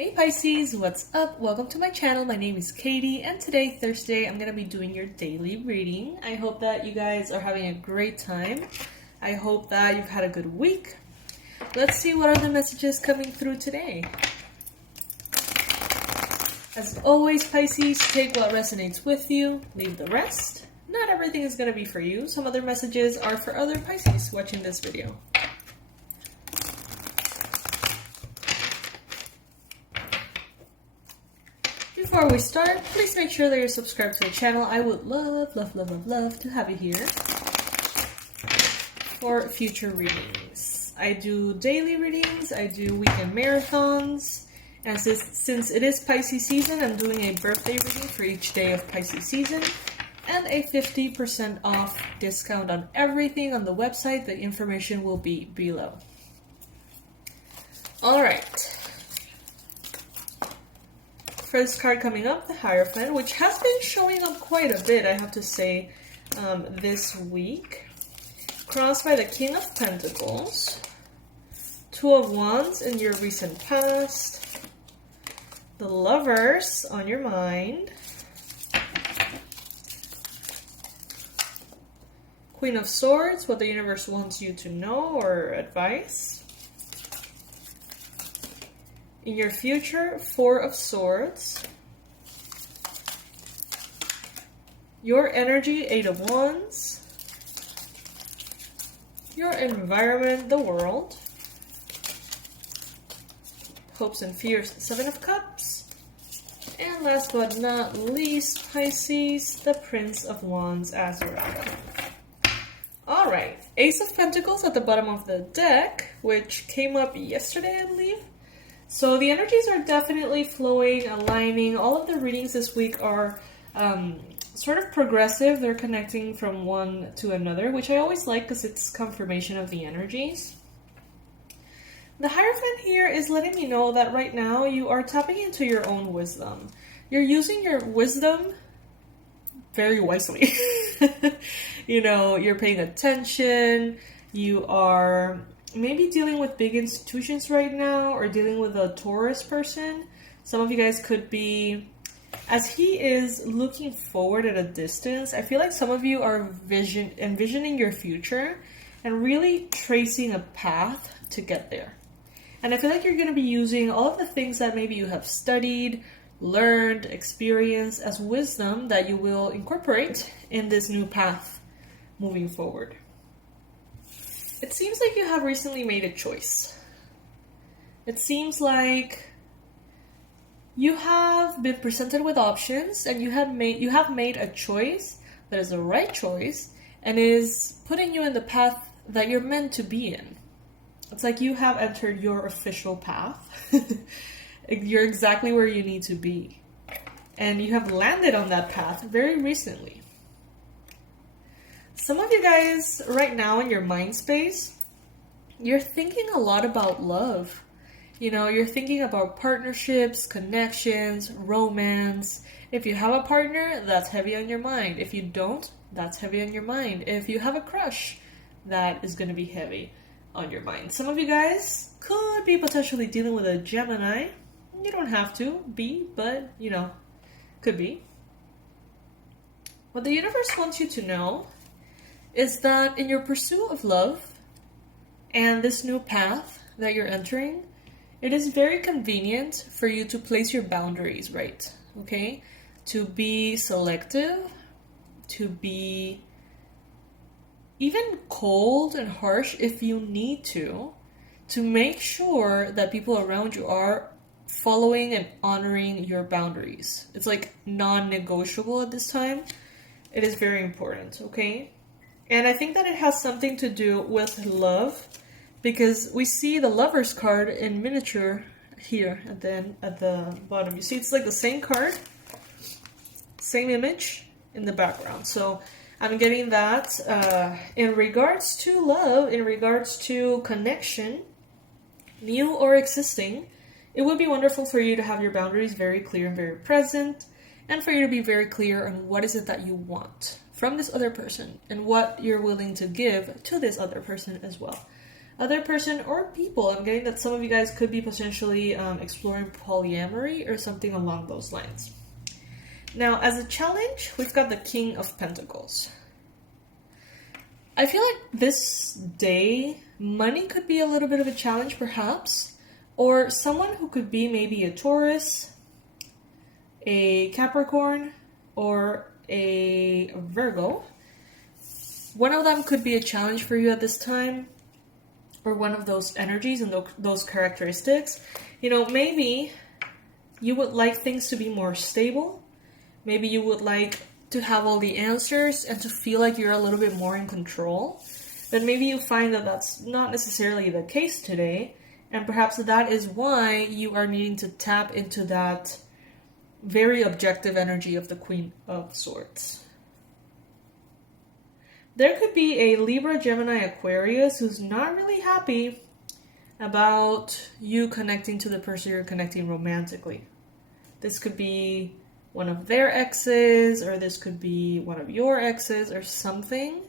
Hey Pisces, what's up? Welcome to my channel. My name is Katie, and today, Thursday, I'm going to be doing your daily reading. I hope that you guys are having a great time. I hope that you've had a good week. Let's see what are the messages coming through today. As always, Pisces, take what resonates with you, leave the rest. Not everything is going to be for you. Some other messages are for other Pisces watching this video. Before we start, please make sure that you're subscribed to the channel. I would love to have you here for future readings. I do daily readings, I do weekend marathons, and since it is Pisces season, I'm doing a birthday reading for each day of Pisces season, and a 50% off discount on everything on the website. The information will be below. Alright. First card coming up, the Hierophant, which has been showing up quite a bit, I have to say, this week. Crossed by the King of Pentacles, Two of Wands in your recent past, the Lovers on your mind, Queen of Swords, what the universe wants you to know or advice. In your future, Four of Swords. Your energy, Eight of Wands. Your environment, the world. Hopes and fears, Seven of Cups. And last but not least, Pisces, the Prince of Wands as your outcome. Alright, Ace of Pentacles at the bottom of the deck, which came up yesterday, I believe. So the energies are definitely flowing, aligning. All of the readings this week are sort of progressive. They're connecting from one to another, which I always like because it's confirmation of the energies. The Hierophant here is letting me know that right now you are tapping into your own wisdom. You're using your wisdom very wisely. You know, you're paying attention. You are maybe dealing with big institutions right now, or dealing with a Taurus person. Some of you guys could be, as he is looking forward at a distance, I feel like some of you are envisioning your future and really tracing a path to get there. And I feel like you're going to be using all of the things that maybe you have studied, learned, experienced as wisdom that you will incorporate in this new path moving forward. It seems like you have recently made a choice. It seems like you have been presented with options and you have made a choice that is the right choice and is putting you in the path that you're meant to be in. It's like you have entered your official path. You're exactly where you need to be. And you have landed on that path very recently. Some of you guys right now in your mind space, you're thinking a lot about love. You know, you're thinking about partnerships, connections, romance. If you have a partner, that's heavy on your mind. If you don't, that's heavy on your mind. If you have a crush, that is going to be heavy on your mind. Some of you guys could be potentially dealing with a Gemini. You don't have to be, but, you know, could be. What the universe wants you to know is that in your pursuit of love and this new path that you're entering, it is very convenient for you to place your boundaries right, okay? To be selective, to be even cold and harsh if you need to make sure that people around you are following and honoring your boundaries. It's like non-negotiable at this time. It is very important, okay? And I think that it has something to do with love, because we see the Lovers card in miniature here at the bottom. You see it's like the same card, same image in the background. So I'm getting that in regards to love, in regards to connection, new or existing, it would be wonderful for you to have your boundaries very clear and very present, and for you to be very clear on what is it that you want from this other person and what you're willing to give to this other person as well. other person or people. I'm getting that some of you guys could be potentially exploring polyamory or something along those lines. Now, as a challenge, we've got the King of Pentacles. I feel like this day, money could be a little bit of a challenge, perhaps, or someone who could be maybe a Taurus, a Capricorn, or a Virgo. One of them could be a challenge for you at this time, or one of those energies and those characteristics. You know, maybe you would like things to be more stable. Maybe you would like to have all the answers and to feel like you're a little bit more in control. But maybe you find that that's not necessarily the case today, and perhaps that is why you are needing to tap into that very objective energy of the Queen of Swords. There could be a Libra, Gemini, Aquarius who's not really happy about you connecting to the person you're connecting romantically. This could be one of their exes, or this could be one of your exes or something.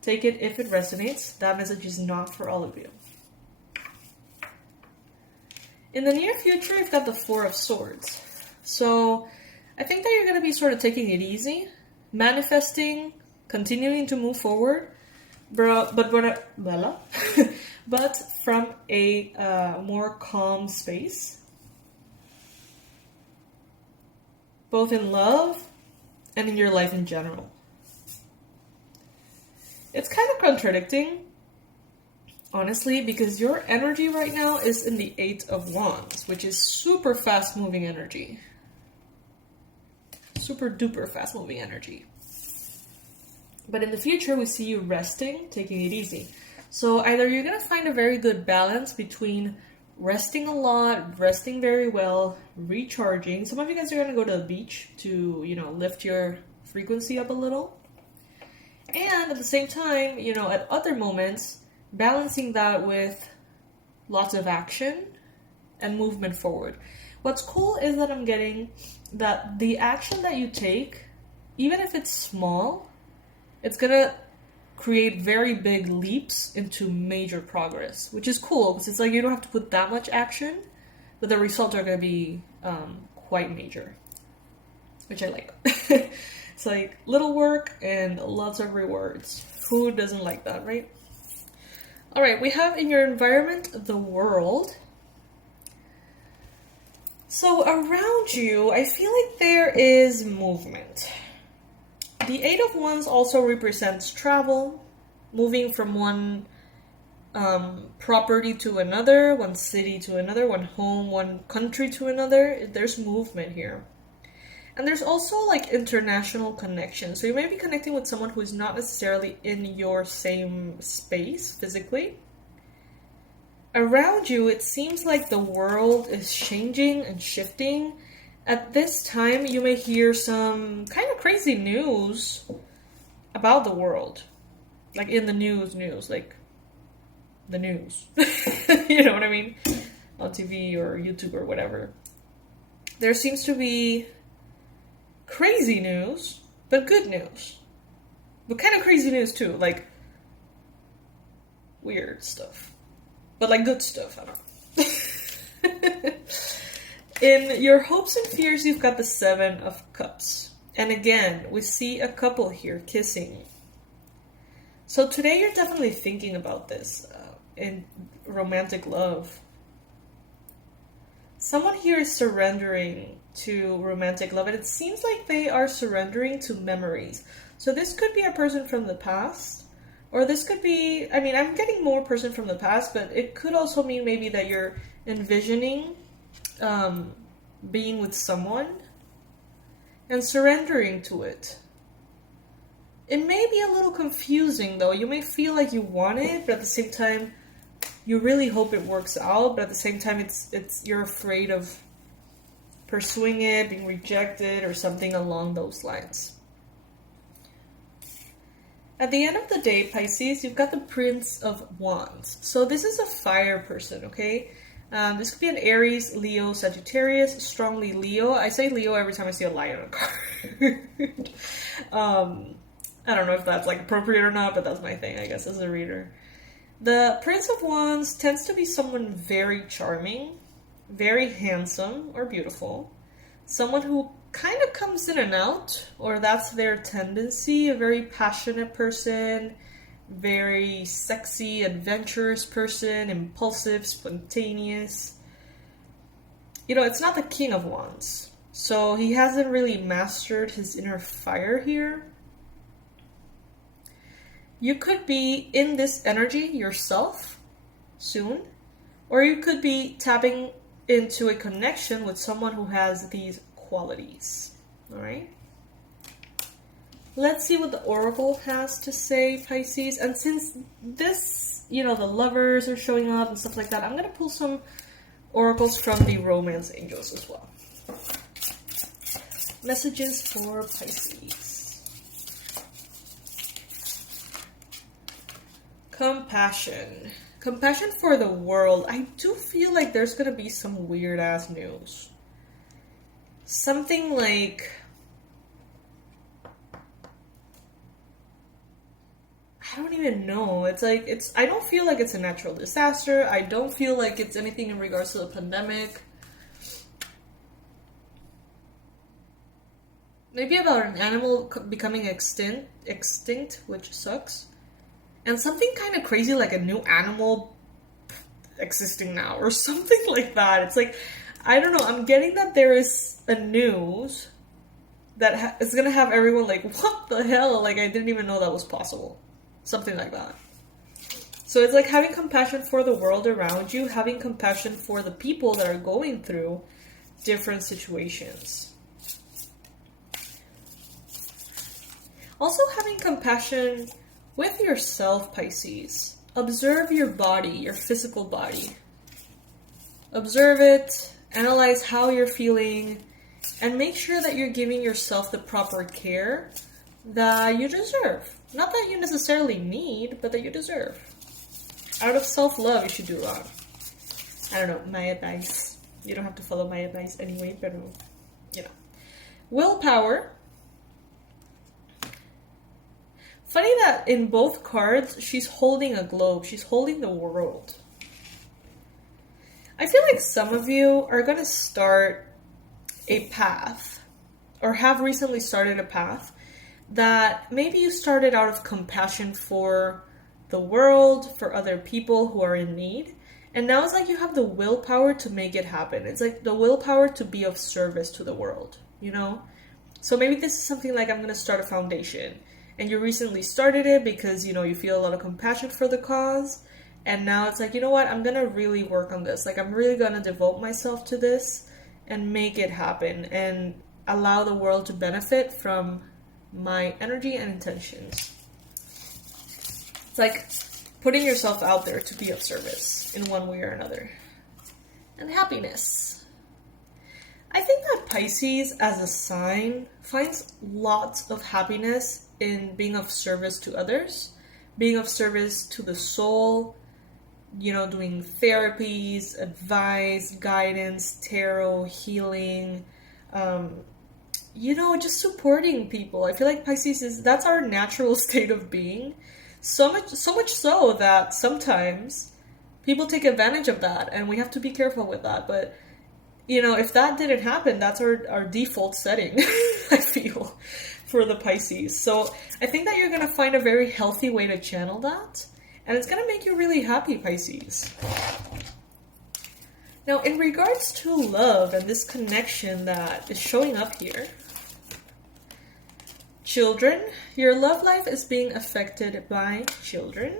Take it if it resonates. That message is not for all of you. In the near future, you've got the Four of Swords. So I think that you're going to be sort of taking it easy, manifesting, continuing to move forward, but from a more calm space, both in love and in your life in general. It's kind of contradicting, honestly, because your energy right now is in the Eight of Wands, which is super fast moving energy. Super duper fast moving energy. But in the future, we see you resting, taking it easy. So either you're going to find a very good balance between resting a lot, resting very well, recharging. Some of you guys are going to go to the beach to, lift your frequency up a little. And at the same time, at other moments, balancing that with lots of action and movement forward. What's cool is that I'm getting that the action that you take, even if it's small, it's going to create very big leaps into major progress, which is cool because it's like you don't have to put that much action, but the results are going to be quite major, which I like. It's like little work and lots of rewards. Who doesn't like that, right? All right, we have in your environment the World. So around you, I feel like there is movement. The Eight of Wands also represents travel, moving from one property to another, one city to another, one home, one country to another. There's movement here. And there's also like international connection. So you may be connecting with someone who is not necessarily in your same space physically. Around you, it seems like the world is changing and shifting. At this time, you may hear some kind of crazy news about the world. Like in the news, like the news. You know what I mean? On TV or YouTube or whatever. There seems to be crazy news, but good news. But kind of crazy news too, like weird stuff. But like good stuff, I don't know. In your hopes and fears, you've got the Seven of Cups. And again, we see a couple here kissing. So today you're definitely thinking about this in romantic love. Someone here is surrendering to romantic love, and it seems like they are surrendering to memories. So this could be a person from the past, or this could be, I'm getting more person from the past, but it could also mean maybe that you're envisioning being with someone and surrendering to it. It may be a little confusing though. You may feel like you want it, but at the same time you really hope it works out, but at the same time it's you're afraid of pursuing it, being rejected, or something along those lines. At the end of the day, Pisces, you've got the Prince of Wands. So this is a fire person, okay? This could be an Aries, Leo, Sagittarius, strongly Leo. I say Leo every time I see a lion on a card. I don't know if that's like appropriate or not, but that's my thing, I guess, as a reader. The Prince of Wands tends to be someone very charming, very handsome or beautiful, someone who kind of comes in and out, or that's their tendency, a very passionate person, very sexy, adventurous person, impulsive, spontaneous. You know, it's not the King of Wands, so he hasn't really mastered his inner fire here. You could be in this energy yourself soon, or you could be tapping into a connection with someone who has these qualities. All right? Let's see what the Oracle has to say, Pisces. And since this, you know, the lovers are showing up and stuff like that, I'm going to pull some oracles from the romance angels as well. Messages for Pisces. Compassion. Compassion for the world. I do feel like there's going to be some weird ass news. Something like, I don't even know. I don't feel like it's a natural disaster. I don't feel like it's anything in regards to the pandemic. Maybe about an animal becoming extinct, which sucks. And something kind of crazy like a new animal existing now or something like that. It's like, I don't know. I'm getting that there is a news that is going to have everyone like, what the hell? Like, I didn't even know that was possible. Something like that. So it's like having compassion for the world around you, having compassion for the people that are going through different situations. Also having compassion with yourself, Pisces. Observe your body, your physical body. Observe it, analyze how you're feeling, and make sure that you're giving yourself the proper care that you deserve. Not that you necessarily need, but that you deserve. Out of self-love, you should do that. I don't know, my advice. You don't have to follow my advice anyway, but you know. Willpower. Funny that in both cards, she's holding a globe. She's holding the world. I feel like some of you are going to start a path, or have recently started a path, that maybe you started out of compassion for the world, for other people who are in need. And now it's like you have the willpower to make it happen. It's like the willpower to be of service to the world, you know? So maybe this is something like, I'm going to start a foundation. And you recently started it because, you know, you feel a lot of compassion for the cause. And now it's like, you know what, I'm going to really work on this. Like, I'm really going to devote myself to this and make it happen and allow the world to benefit from my energy and intentions. It's like putting yourself out there to be of service in one way or another. And happiness. I think that Pisces as a sign finds lots of happiness in being of service to others, being of service to the soul, you know, doing therapies, advice, guidance, tarot, healing, you know, just supporting people. I feel like Pisces that's our natural state of being. So much so that sometimes people take advantage of that, and we have to be careful with that. But, you know, if that didn't happen, that's our default setting, I feel, for the Pisces. So I think that you're going to find a very healthy way to channel that, and it's going to make you really happy, Pisces. Now, in regards to love and this connection that is showing up here, children, your love life is being affected by children.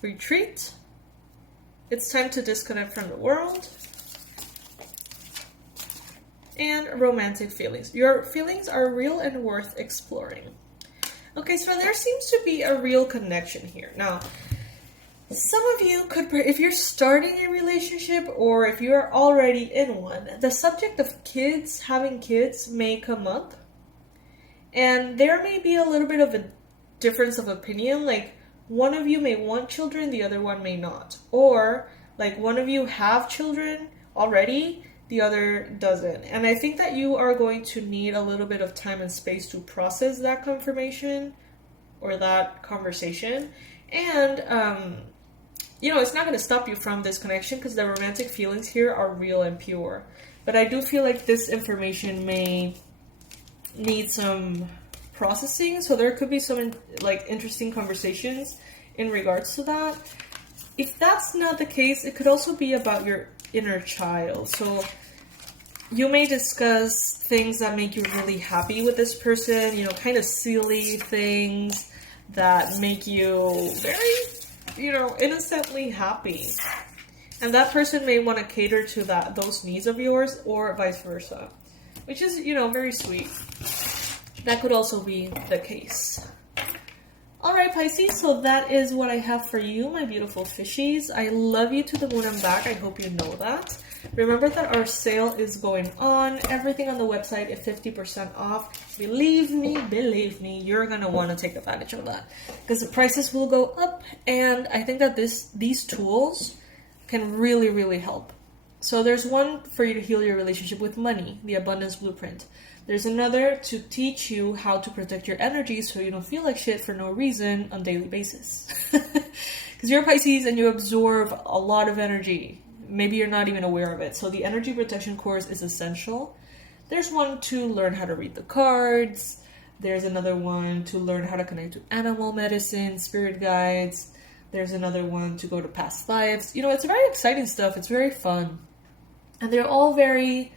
Retreat. It's time to disconnect from the world. And romantic feelings. Your feelings are real and worth exploring. Okay, so there seems to be a real connection here. Now, some of you could, if you're starting a relationship or if you're already in one, the subject of kids, having kids, may come up. And there may be a little bit of a difference of opinion. Like, one of you may want children, the other one may not. Or, like, one of you have children already, the other doesn't. And I think that you are going to need a little bit of time and space to process that confirmation. or that conversation. And, you know, it's not going to stop you from this connection because the romantic feelings here are real and pure. But I do feel like this information may need some processing, so there could be some like interesting conversations in regards to that. If that's not the case, it could also be about your inner child. So you may discuss things that make you really happy with this person, you know, kind of silly things that make you very, you know, innocently happy. And that person may want to cater to those needs of yours, or vice versa, which is, you know, very sweet. That could also be the case. Alright, Pisces, so that is what I have for you, my beautiful fishies. I love you to the moon and back. I hope you know that. Remember that our sale is going on. Everything on the website is 50% off. Believe me, you're going to want to take advantage of that. Because the prices will go up, and I think that these tools can really, really help. So there's one for you to heal your relationship with money, the Abundance Blueprint. There's another to teach you how to protect your energy so you don't feel like shit for no reason on a daily basis. Because you're Pisces and you absorb a lot of energy. Maybe you're not even aware of it. So the energy protection course is essential. There's one to learn how to read the cards. There's another one to learn how to connect to animal medicine, spirit guides. There's another one to go to past lives. You know, it's very exciting stuff. It's very fun. And they're all very,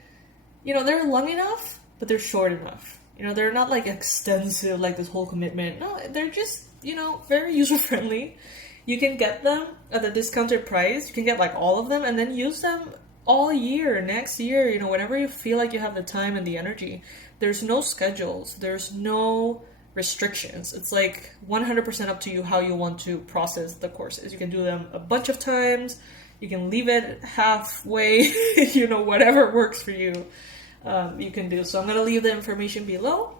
you know, they're long enough, but they're short enough. You know, they're not like extensive, like this whole commitment. No, they're just, you know, very user-friendly. You can get them at the discounted price. You can get like all of them and then use them all year, next year, you know, whenever you feel like you have the time and the energy. There's no schedules. There's no restrictions. It's like 100% up to you how you want to process the courses. You can do them a bunch of times. You can leave it halfway, you know, whatever works for you. You can do. So I'm going to leave the information below.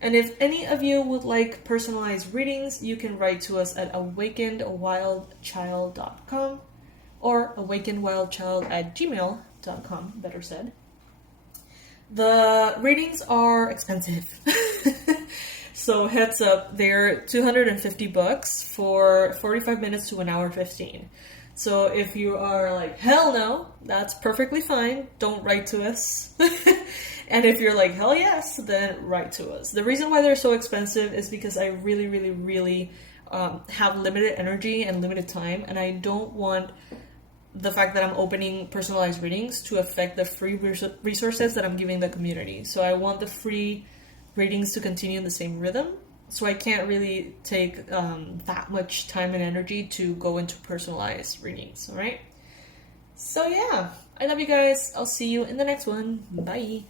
And if any of you would like personalized readings, you can write to us at awakenedwildchild.com or awakenedwildchild@gmail.com, better said. The readings are expensive. So heads up, they're $250 for 45 minutes to an hour 15. So if you are like, hell no, that's perfectly fine. Don't write to us. And if you're like, hell yes, then write to us. The reason why they're so expensive is because I really, really, really have limited energy and limited time. And I don't want the fact that I'm opening personalized readings to affect the free resources that I'm giving the community. So I want the free readings to continue in the same rhythm. So I can't really take that much time and energy to go into personalized readings, all right? So yeah, I love you guys. I'll see you in the next one. Bye.